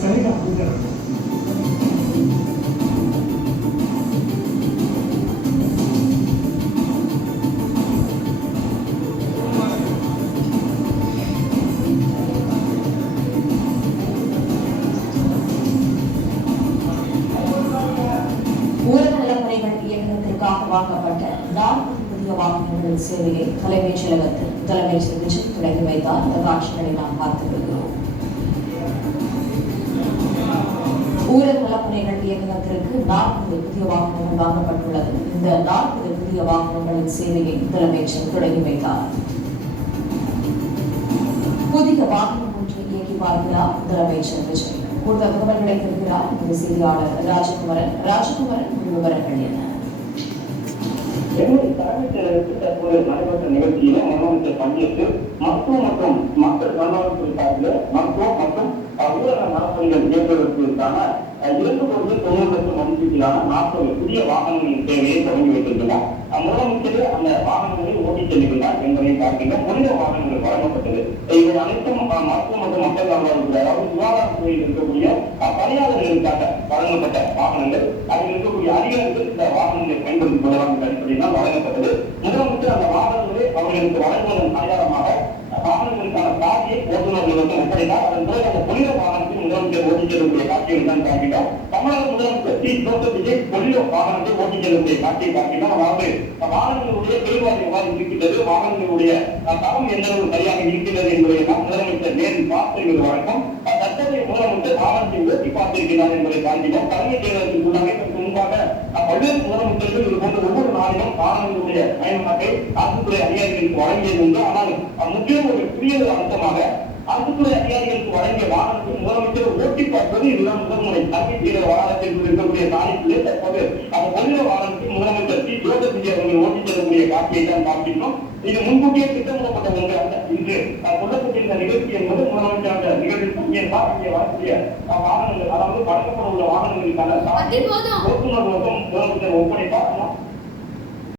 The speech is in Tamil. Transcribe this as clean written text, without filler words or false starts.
சரியா புரியுது. வாங்கப்பட்ட 4 புதிய வாகனங்கள் சேவையை தலைமைச் செயலகத்தில் முதலமைச்சர் விஜய் தொடங்கி வைத்தார். இந்த காட்சிகளை நாம் பார்த்து வருகிறோம். ஊரக நலப்பணிகள் இயக்ககத்திற்கு 40 புதிய வாகனங்கள் வாங்கப்பட்டுள்ளது. இந்த 40 புதிய வாகனங்களின் சேவையை முதலமைச்சர் தொடங்கி வைத்தார். புதிய வாகனம் ஒன்றை இயக்கி பார்க்கிறார் முதலமைச்சர் விஜய். கூடுதல் தகவல்களை தருகிறார் இந்த செய்தியாளர் ராஜகுமரன். விவரங்கள் என்ன? சென்னை தலைமைச் செயலகத்தில் தற்போது நடைபெற்ற நிகழ்ச்சியில முதலமைச்சர் பங்கேற்று மருத்துவம் மற்றும் மக்கள் நல்வாழ்வுத்துறை சார்பில் மருத்துவம் மற்றும் ஊரக நலப்பணிகள் இயக்குவதற்கான 2,90,00,000 மதிப்பீட்டிலான 40 புதிய வாகனங்களின் சேவையை தொடங்கி வைத்திருக்கிறார். முதலமைச்சரே அந்த வாகனங்களை ஓட்டிச் செல்லுகிறார் என்பதை பார்க்கின்ற புனித வாகனங்கள் வழங்கப்பட்டது. இவை அனைத்தும் மருத்துவம் மற்றும் மக்கள் நல்வாழ்வுத்துறை, அதாவது சுகாதாரத்துறையில் இருக்கக்கூடிய பணியாளர்களுக்காக வழங்கப்பட்ட வாகனங்கள். அதில் இருக்கக்கூடிய அதிகாரிகள் இந்த வாகனங்களை பயன்படுத்திக் கொள்ளலாம் என்ற அடிப்படையில் தான் வழங்கப்பட்டது. முதலமைச்சர் அந்த வாகனங்களை அவர்களுக்கு வழங்குவதன் அடையாளமாக வாகனங்களுக்கான காட்சியை ஓட்டுநர்களுக்கு ஒப்படைத்தார். அதன் பிறகு அந்த புனித வாகனத்தில் முதலமைச்சர் ஓட்டிச் செல்லக்கூடிய காட்சியை தான் பார்க்கிறோம். தமிழக முதலமைச்சர் ஜோசப் விஜய் புனித வாகனத்தை ஓட்டிச் செல்லக்கூடிய காட்சியை பார்க்கிறோம். அதாவது வாகனங்களுடைய செயல்பாடு எவ்வாறு இருக்கின்றது, வாகனங்களுடைய தரம் எந்த அளவு சரியாக இருக்கின்றது என்பதை எல்லாம் முதலமைச்சர் நேரில் பார்த்து வழக்கம். தற்போதைய முதலமைச்சர் வாகனத்தை ஓட்டி பார்த்திருக்கிறார் என்பதை பார்க்கிறோம். தலைமைச் செயலகத்திற்கு முன்பாக பல்வேறு முதலமைச்சர்கள் இது போன்ற ஒவ்வொரு நாளிலும் வாகனங்களுடைய பயன்பாட்டை அரசுத்துறை அதிகாரிகளுக்கு வழங்கியது உண்டு. ஆனால் முக்கியம் ஒரு புதிய அம்சமாக அரசுத்துறை அதிகாரிகளுக்கு வழங்கிய வாகனத்தை முதலமைச்சர் ஓட்டி பார்ப்பது இதுதான் முதன்முறை. தலைமைச் செயலக வளாகத்தில் இருக்கக்கூடிய சாலைக்குள்ளே தற்போது அந்த புனித வாகனத்தை முதலமைச்சர் ஜோசப் விஜய் அவர்கள் ஓட்டிச் செல்லக்கூடிய காட்சியை தான் பார்க்கிறோம். இது முன்கூட்டியே திட்டமிடப்பட்ட ஒன்று அல்ல. இன்று சொல்லப்பட்டிருந்த நிகழ்ச்சி என்பது முதலமைச்சர் அந்த நிகழ்ச்சியில் பங்கேற்பார். இங்கே வரக்கூடிய வாகனங்கள், அதாவது வழங்கப்பட உள்ள வாகனங்களுக்கான ஓட்டுநர்களுக்கும் முதலமைச்சர் ஒப்படைப்பார்.